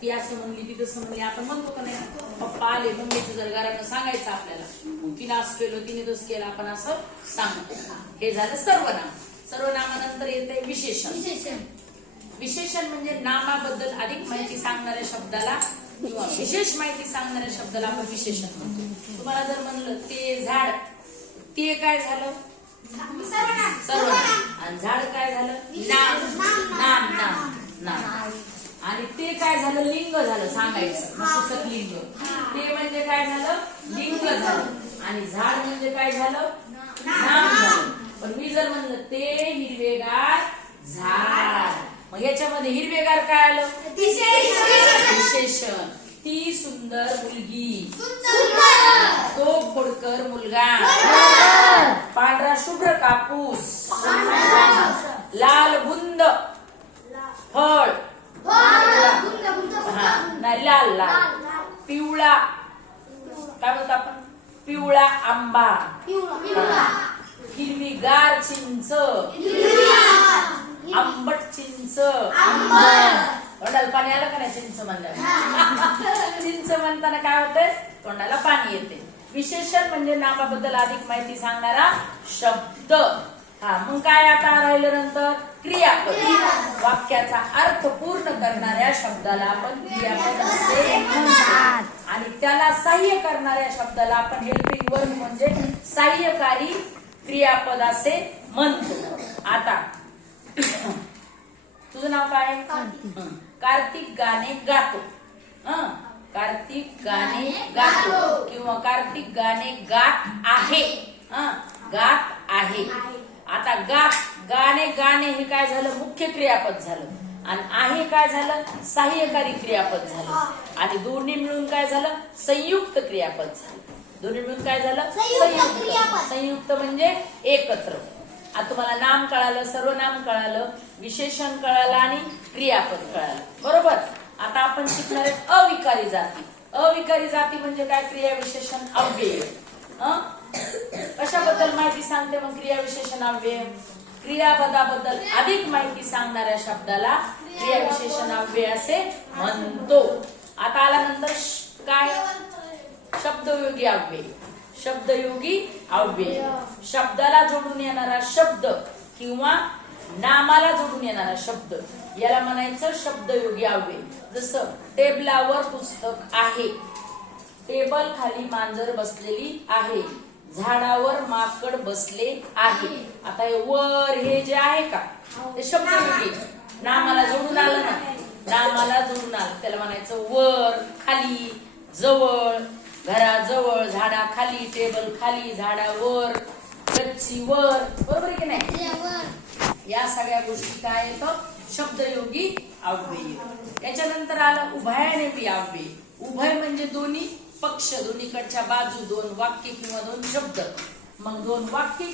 ती असं म्हणली ती तसं म्हणली आपण म्हणतो का नाही पप्पा आले मम्मीचं जर घरानं सांगायचं आपल्याला तिने असं केलं तिने तसं केलं आपण असं सांगतो. हे झालं सर्वनाम. सर्वनामानंतर येते विशेषण. विशेषण म्हणजे नामाबद्दल अधिक माहिती सांगणाऱ्या शब्दाला किंवा विशेष माहिती सांगणाऱ्या शब्दाला आपण विशेषण म्हणतो. तुम्हाला जर म्हणलं ते झाड, ते काय झालं सर्वनाम. आणि झाड काय झालं नाम. नाम. आणि ते काय झालं लिंग झालं सांगायचं पुस्तक लिंग. ते म्हणजे काय झालं लिंग झालं. आणि झाड म्हणजे काय झालं नाम झालं. पण मी जर म्हणलं ते हिरवेगार झाड, मग याच्यामध्ये हिरवेगार काय आलं विशेषण. ती सुंदर मुलगी, तो खोडकर मुलगा, पांढरा शुभ्र कापूस, लाल बुंद फळ, नाही लाल, पिवळा काय बोलतो आपण पिवळा आंबा, हिरवीगार चिंच, आंबट चिंच. तोंडाला पाणी आलं का नाही चिंच म्हणल्यावर? चिंच म्हणताना काय होतंय तोंडाला पाणी येते. विशेषण म्हणजे नामाबद्दल अधिक माहिती सांगणारा शब्द. मग काय आता राहिलं नंतर क्रियापद. वाक्याचा अर्थ पूर्ण करणाऱ्या शब्दाला आपण क्रियापद असे म्हणतो. आणि त्याला सहाय्य करणाऱ्या शब्दाला आपण हेल्पिंग वर्ब म्हणजे सहाय्यकारी क्रियापद असे म्हणतो. आता तुझं नाव काय? कार्तिक गाणे गातो. कार्तिक गाणे गातो किंवा कार्तिक गाणे गात आहे. गात आहे. आता गाणे हे काय झालं मुख्य क्रियापद झालं. आणि आहे काय झालं सहाय्यकारी क्रियापद झालं. आणि दोन्ही मिळून काय झालं संयुक्त क्रियापद झालं. दोन्ही मिळून काय झालं संयुक्त म्हणजे एकत्र. आता तुम्हाला नाम कळालं, सर्वनाम कळालं, विशेषण कळालं आणि क्रियापद कळालं बरोबर. आता आपण शिकणार आहे अविकारी जाती. अविकारी जाती म्हणजे काय क्रिया विशेषण अव्यय. कशाबद्दल माहिती सांगते मग क्रिया विशेषण अव्यय? क्रियापदाबद्दल अधिक माहिती सांगणाऱ्या शब्दाला क्रिया विशेषण अव्यय असे म्हणतो. आता आल्यानंतर काय शब्दयोगी अव्यय. शब्दयोगी अव्यय शब्दाला जोडून येणारा शब्द किंवा नामाला जोडून येणारा शब्द याला म्हणायचं शब्दयोगी अव्यय. जसं टेबलावर पुस्तक आहे, टेबल खाली मांजर बसलेली आहे, झाडावर माकड बसले आहे. आता हे वर हे जे आहे का ते शब्दयोगी नामाला जोडून आलं ना, नामाला जोडून आलं त्याला म्हणायचं वर, खाली, जवळ, घराजवळ, झाडाखाली, टेबल खाली, झाडावर, गच्चीवर. बरोबर आहे की नाही? या सगळ्या गोष्टी काय येतं शब्दयोगी अव्यय. याच्यानंतर आलं उभयानवी अव्यय. उभय म्हणजे दोन्ही पक्ष, दोन्हीकडच्या बाजू, दोन वाक्य किंवा दोन शब्द. मग दोन वाक्य